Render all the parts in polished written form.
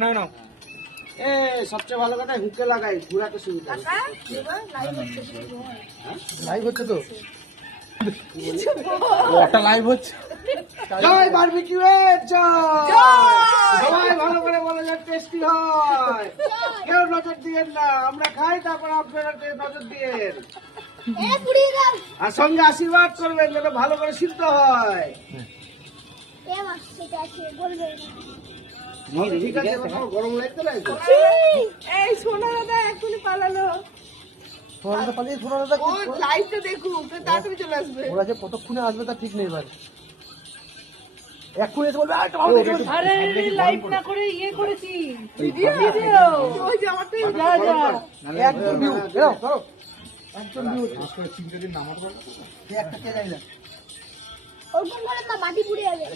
নাও নাও। সবচেয়ে ভালো কথা হুকে লাগাই, ঘুরাতে সুবিধা। লাইভ হচ্ছে তো, একটা লাইভ হচ্ছে। জয় বারবিকিউ এর জয়। সবাই ভালো করে বলে যে টেস্টি হয়। কেউ নজর দিয়েন না, আমরা খাই তারপর আপনারা নজর দিয়েন। আর সঙ্গে আশীর্বাদ করবেন যেন ভালো করে সিদ্ধ হয়। ঠিক আছে, গরম লাগতে লাগবে। এই সোনা দাদা এখনই পালালো। সোনা দাদা পালিয়ে, সোনা দাদা ও লাইভটা দেখুক, তাড়াতাড়ি চলে আসবে। ওরা যে কতক্ষণে আসবে তা ঠিক নেই। এবার এক্ষুনি এসে বলবে আরেকটা ভালো দেখো। আরে লাইভ না করে ইয়ে করেছি, ভিডিও ভিডিও। ওই যে আমারটাই যা যা একজন ভিউ দাও করো, একজন ভিউ আজকে 3 দিন নামাজ পড়ো। একটা কে যাই না, ওরকম করে না মাটি পুড়ে যাবে।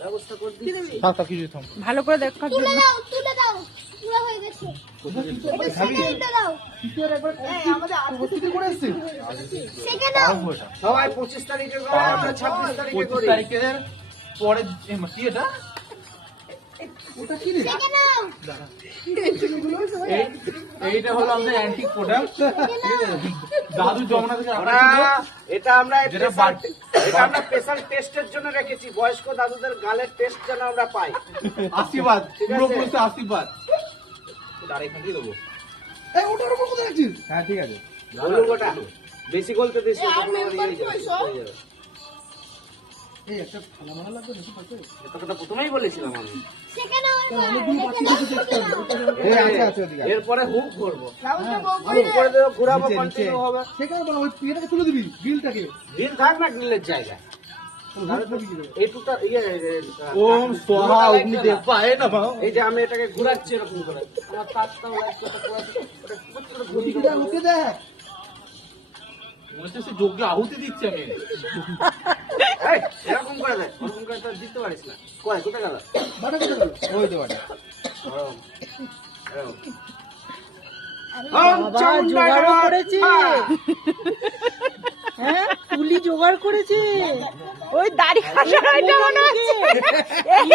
ব্যবস্থা করে দিচ্ছি। থাকা কি যেতাম ভালো করে দেখা। তুলে দাও পুরো হয়ে গেছে। এটা সেকেন্ডটা দাও। কিসের একবার প্রস্তুতি করে এসেছি। সেকেন্ড দাও। সবাই 25 তারিখে করে, আমরা 26 তারিখে করি। 25 তারিখের পরে কি এটা, ওটা কি রে? সেকেন্ড দাও। এইটা হলো আমাদের অ্যান্টিক প্রোডাক্ট, দাদু জমানা থেকে এটা আমরা স্পেশাল টেস্টের জন্য রেখেছি। বয়স্ক দাদুদের গালের টেস্ট যেন আমরা পাই। আশীর্বাদ, ঠিক আছে। পুরোপুরি আশীর্বাদ। আর এখান থেকে দেবো। এই ওটার উপর কোথায় রাখছিস? হ্যাঁ ঠিক আছে, বলুন গোটা বেশি গলতে দিছি। এই একটা থালা মালা লাগবে বেশি পাচ্ছে। এটা কথা প্রথমেই বলেছিলাম আমি। সেকেন্ড দাও। আছে ওদিকে। এরপরে হুক করবো, রাউন্ডটা বউ হুক করে দেবো, ঘুরাবো, কন্টিনিউ হবে। সেখানে বলো ওই পিয়েটাকে তুলে দিবি, গ্রিলটাকে। দিন থাক না গ্রিলের জায়গায়। এইটুকু ওম সোহা অগ্নি দেবায় নমঃ। এই যে আমি এটাকে ঘুরাচ্ছি এরকম করে, আমার তারটাও লাগছে, ওটা ওদিকটা ওকে দেখ, মনে হচ্ছে সে যজ্ঞে আহুতি দিচ্ছে। আমি এই, এরকম করে দেখ, ওরকম করে তো দিতে পারিস না। কয় কোথায় গেল? বাটা কোথায় গেল? ওই তো বাটা। বাবা জোগাড় করেছে, হ্যাঁ তুলি জোগাড় করেছে। ওই দাড়ি কাটা এটা মনে হচ্ছে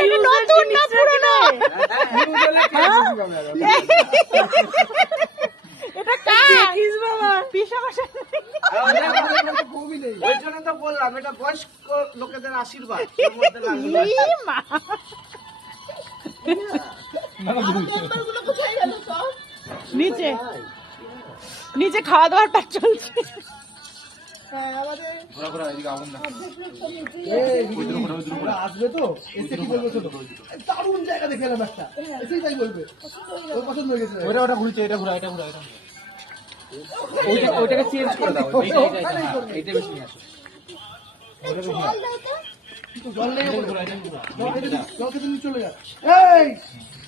এটা নতুন না পুরনো? এটা কার? দেখিস বাবা পিসা কষা। ওই জন্য তো বললাম এটা বয়স্ক লোকেদের আশীর্বাদ। এর মধ্যে লাগবে না। ই মা, নিচে নিচে খাওয়া দাওয়ার পার চলছে। ঘোরা ঘোরা এদিকে আগুন না। আসবে তো এসে কি বলবে? ছোট দারুণ জায়গা দেখে এলাম একটা, এসেই তাই বলবে ওর পছন্দ হয়ে গেছে। ওটা ওটা ঘুরছে, এটা ঘুরা, এটা ঘুরা, এটা ওইটাকে চেঞ্জ করে দাও। এইটা বেশি নিয়ে আসো। জল দাও তো। জল নেই, জল খেতে নিয়ে চলে যা। এই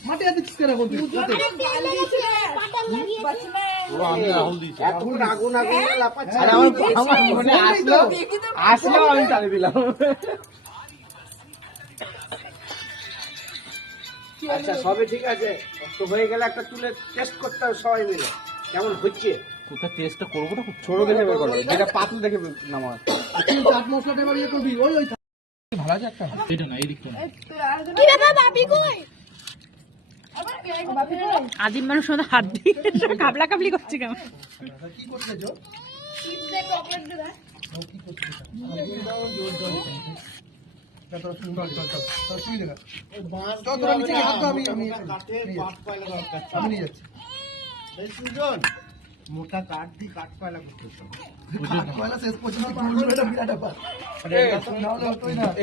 মাটি হাতে দিচ্ছিস কেন এখন তুই? আরে তেল লেগেছে, পাটা লাগিয়েছে। আমি রাহুল দিচ্ছি। এখন আগুন আগুন লাফাচ্ছে। আরে আমার মনে আসলো আমি চালিয়ে দিলাম। আচ্ছা সবই ঠিক আছে তো, হয়ে গেলে একটা তুলে টেস্ট করতে হবে সবাই মিলে কেমন হচ্ছে। কোথায় টেস্টটা করবো না, ছোট দেখে বের করো, যেটা পাতলা দেখে নামা। চাট মশলাটা এবার ইয়ে করবি, ওই ওই ভালো আছে একটা। এটা না, এই দিকটা না। কি ব্যাপার বাপি কই? আদিম মানুষ মতো হাত দিয়ে কাবলা কাবলি করছে কেমন? কি করতে যো? চিপসে চকলেট দেবে। মোটা কাঠ দিয়ে কাঠ পায়লা করতে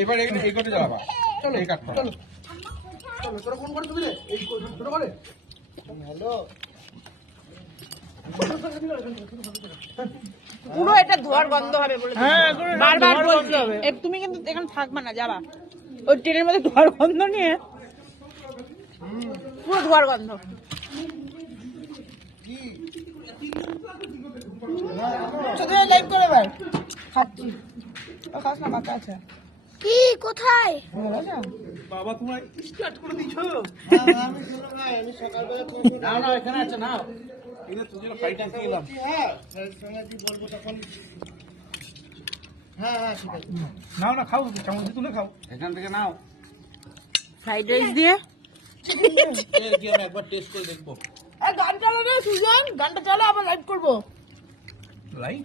এবার এই করতে যাওয়া চলো, এই কাঠটা চলো তোরা কোন করে তুমি রে? এই ছোট করে হ্যালো পুরো এটা ধোয়ার গন্ধ হবে বলে বারবার বলছি। তুমি কিন্তু এখানে থাকবে না, যাবা ওই ট্রেনের মধ্যে ধোয়ার গন্ধ নিয়ে, পুরো ধোয়ার গন্ধ। লাইভ করে ভাই খাচ্ছি, খাস না বাঁকা আছে। কি কোথায়? বাবা তোমার স্টার্ট করে দিছো? আমি সকালবেলা না না এখানে আছে না, এই যে তুই ফ্লাইট আনতে গেলাম। হ্যাঁ সঙ্গে বলবো তখন নাও না, খাও, চামচ তুলে খাও। এখান থেকে নাও। ফ্রাইড রাইস দিয়ে এর কি আমি একবার টেস্ট করে দেখবো। গান চালাবে সুজন, গানটা চালা, আবার লাইভ করবো। লাইভ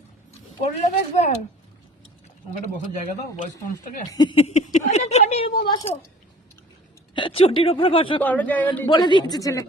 করলে বেশ ভালো। আমাকে একটা বসার জায়গা দাও, বয়স্ক মানুষটাকে। চটির উপর বসো। চটির উপরে বসো বলে দিয়েছে ছেলে।